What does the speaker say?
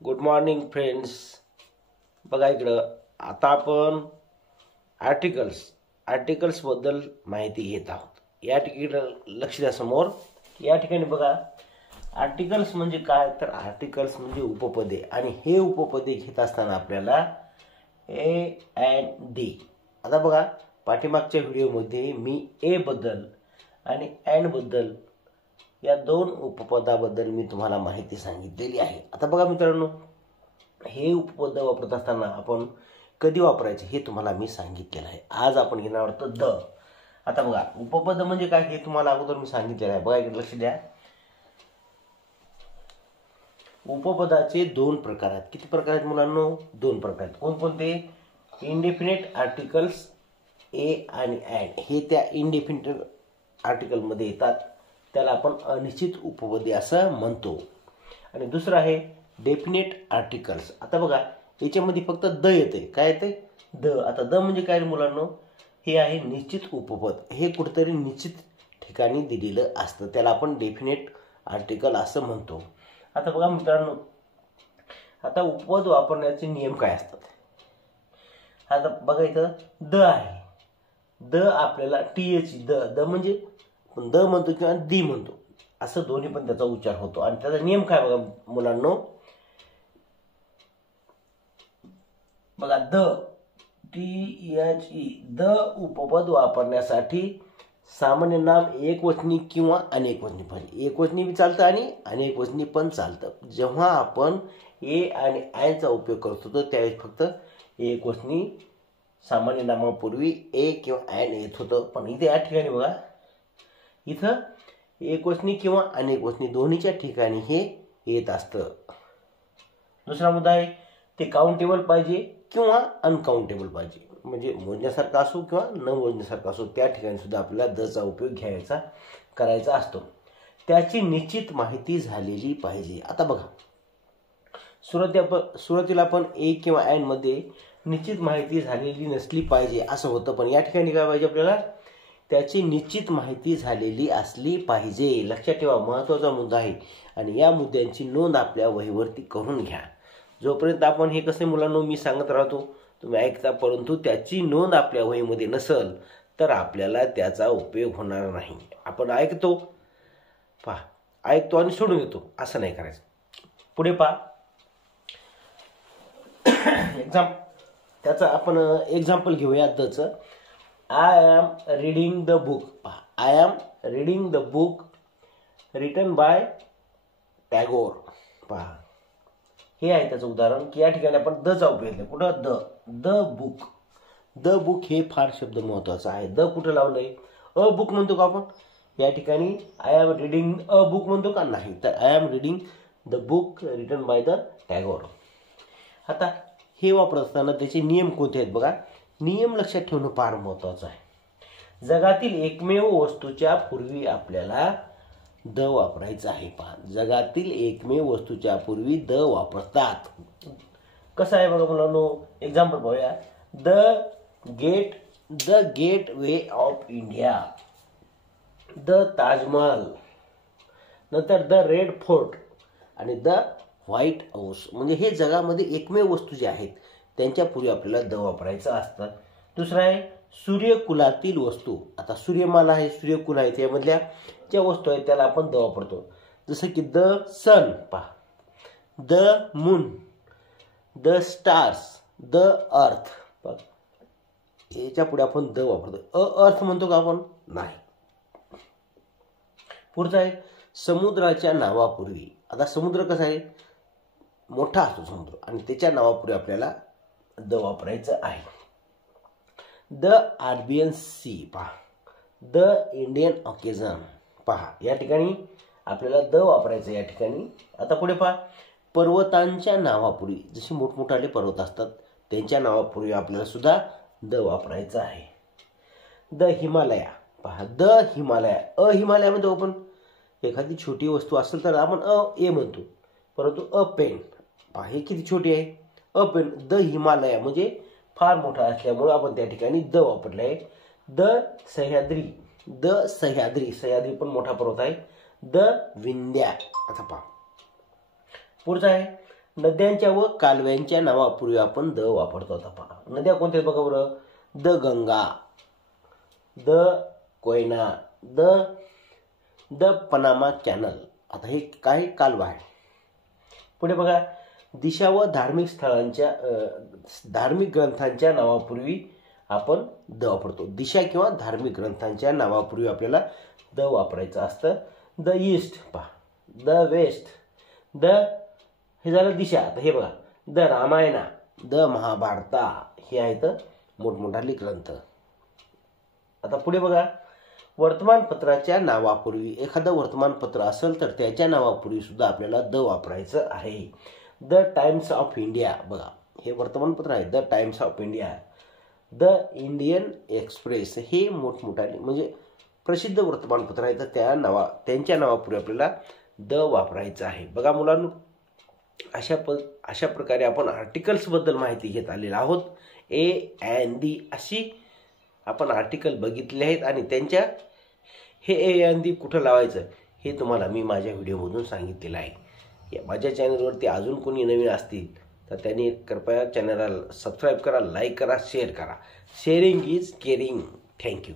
Good morning friends. बघा इकडं आता आपण आर्टिकल्सबद्दल माहिती घेत आहोत. या ठिकाणी लक्ष द्या समोर. या ठिकाणी बघा आर्टिकल्स म्हणजे काय, तर आर्टिकल्स म्हणजे उपपदे. आणि हे उपपदे घेत असताना आपल्याला ए अँड डी. आता बघा पाठीमागच्या व्हिडिओमध्ये मी ए बद्दल आणि अँड बद्दल या दोन उपपदाबद्दल मी तुम्हाला माहिती सांगितलेली आहे. आता बघा मित्रांनो, हे उपपद वापरत असताना आपण कधी वापरायचे हे तुम्हाला मी सांगितलेलं आहे. आज आपण घेणार आहोत द. आता बघा उपपद म्हणजे काय हे तुम्हाला अगोदर मी सांगितलेलं आहे. बघा इकडे लक्ष द्या. उपपदाचे दोन प्रकार आहेत. किती प्रकार आहेत मुलांनो? दोन प्रकार आहेत. कोणकोणते? इंडेफिनिट आर्टिकल्स ए आणि अँड. हे त्या इंडेफिनिट आर्टिकलमध्ये येतात, त्याला आपण अनिश्चित उपपदे असं म्हणतो. आणि दुसरं आहे डेफिनेट आर्टिकल्स. आता बघा याच्यामध्ये फक्त द येते. काय येते? द. आता द म्हणजे काय मुलांनो? हे आहे निश्चित उपपद. हे कुठेतरी निश्चित ठिकाणी दिलेलं असतं, त्याला आपण डेफिनेट आर्टिकल असं म्हणतो. आता बघा मित्रांनो, आता उपपद वापरण्याचे नियम काय असतात? आता बघा इथं द आहे. द आपल्याला टीएच द म्हणजे द म्हणतो किंवा दी म्हणतो, असं दोन्ही पण त्याचा उच्चार होतो. आणि त्याचा नियम काय बघा मुलांनो, बघा द टीएचई. द उपपद वापरण्यासाठी सामान्य नाम एकवचनी किंवा अनेकवचनी पाहिजे. एकवचनी बी चालतं आणि अनेकवचनी पण चालतं. जेव्हा आपण ए आणि आयचा उपयोग करतो तर त्यावेळेस फक्त एकवचनी सामान्य नामापूर्वी ए किंवा अँड येत होतं. पण इथे या ठिकाणी बघा, इथं एकवचनी किंवा अनेकवचनी दोन्हीच्या ठिकाणी हे येत असतं. दुसरा मुद्दा आहे ते काउंटेबल पाहिजे किंवा अनकाउंटेबल पाहिजे. म्हणजे मोजण्यासारखा असो किंवा न मोजण्यासारखा असो, त्या ठिकाणी सुद्धा आपल्याला दचा उपयोग करायचा असतो. त्याची निश्चित माहिती झालेली पाहिजे. आता बघा सुरुवातीला आपण ए किंवा अँड मध्ये निश्चित माहिती झालेली नसली पाहिजे असं होतं. पण या ठिकाणी काय पाहिजे आपल्याला? त्याची निश्चित माहिती झालेली असली पाहिजे. लक्षात ठेवा, महत्त्वाचा मुद्दा आहे. आणि या मुद्द्यांची नोंद आपल्या वहीवरती करून घ्या. जोपर्यंत आपण हे कसे मुलांनो मी सांगत राहतो तुम्ही ऐकता, परंतु त्याची नोंद आपल्या वहीमध्ये नसेल तर आपल्याला त्याचा उपयोग होणार नाही. आपण ऐकतो आणि सोडून देतो, असं नाही करायचं. पुढे पहा त्याचं आपण एक्झाम्पल घेऊया दचं. I am reading the book. I am reading the book written by Tagore. पहा हे आहे त्याचं उदाहरण की या ठिकाणी आपण दचा उपयोग केला. कुठं? The book. द बुक हे फार शब्द महत्वाचा आहे. द कुठं लावलंय? अ बुक म्हणतो का आपण? या ठिकाणी I am reading a book म्हणतो का? नाही, तर I am reading the book written by the Tagore. आता हे वापरत असताना त्याचे नियम कोणते आहेत बघा. नियम लक्षात ठेवणं फार महत्वाचं आहे. जगातील एकमेव वस्तूच्या पूर्वी आपल्याला द वापरायचं आहे. पहा, जगातील एकमेव वस्तूच्या पूर्वी द वापरतात. कसं आहे बघा मुलांनो, एक्झाम्पल पाहूया. The Gateway of India, the Taj Mahal, नंतर द रेड फोर्ट आणि द व्हाईट हाऊस. म्हणजे हे जगामध्ये एकमेव वस्तू जे आहेत त्यांच्या पूर्वी आपल्याला द वापरायचं असतं. दुसरं आहे सूर्यकुलातील वस्तू. आता सूर्यमाला आहे, सूर्यकुल आहे, त्यामधल्या ज्या वस्तू आहेत त्याला आपण द वापरतो. जसं की द सन, पहा, the moon, the stars, the earth. याच्या पुढे आपण द वापरतो. अर्थ म्हणतो का आपण? नाही. पुढचं आहे समुद्राच्या नावापूर्वी. आता समुद्र कसा आहे? मोठा असतो समुद्र, आणि त्याच्या नावापूर्वी आपल्याला द वापरायचं आहे. The Arabian sea. पहा, द इंडियन ओकेजन. पहा या ठिकाणी आपल्याला द वापरायचं या ठिकाणी. आता पुढे पहा पर्वतांच्या नावापूर्वी, जसे मोठमोठाले पर्वत असतात त्यांच्या नावापूर्वी आपल्याला सुद्धा द वापरायचं आहे. द हिमालया. पहा, द हिमालया. हिमालयामध्ये आपण एखादी छोटी वस्तू असेल तर आपण ए म्हणतो, परंतु अ पेन. पहा हे किती छोटी आहे? अ पेन. द हिमालया म्हणजे फार मोठा असल्यामुळे आपण त्या ठिकाणी द वापरले आहे. द सह्याद्री. द सह्याद्री. सह्याद्री पण मोठा पर्वत आहे. द विंध्या. आता पहा पुढचा आहे नद्यांच्या व कालव्यांच्या नावापूर्वी आपण द वापरतो. आता पहा नद्या कोणत्या बघा बरं. The Ganga, the Koyna, the Panama canal. आता हे काही कालवा आहे. पुढे बघा दिशा व धार्मिक स्थळांच्या धार्मिक ग्रंथांच्या नावापूर्वी आपण द वापरतो. दिशा किंवा धार्मिक ग्रंथांच्या नावापूर्वी आपल्याला द वापरायचं असतं. द ईस्ट पहा, द वेस्ट, द हे झालं दिशा. आता हे बघा द रामायणा, द महाभारता हे आहेत मोठमोठाले ग्रंथ. आता पुढे बघा वर्तमानपत्राच्या नावापूर्वी एखादं वर्तमानपत्र असेल तर त्याच्या नावापूर्वी सुद्धा आपल्याला द वापरायचं आहे. द टाइम्स ऑफ इंडिया बघा हे वर्तमानपत्र आहे. The times of India, the Indian express हे मोठमोठाले म्हणजे प्रसिद्ध वर्तमानपत्र आहे. तर त्यांच्या नावापूर्वी आपल्याला द वापरायचं आहे. बघा मुलांनो अशा प्रकारे आपण आर्टिकल्सबद्दल माहिती घेत आलेलो आहोत. ए अँड दी अशी आपण आर्टिकल बघितले आहेत आणि त्यांच्या हे ए अँड दी कुठं लावायचं हे तुम्हाला मी माझ्या व्हिडिओमधून सांगितलेलं आहे. माझ्या चॅनलवरती अजून कोणी नवीन असतील तर त्यांनी कृपया चॅनलला सबस्क्राईब करा, लाईक करा, शेअर करा. Sharing is caring. थँक्यू.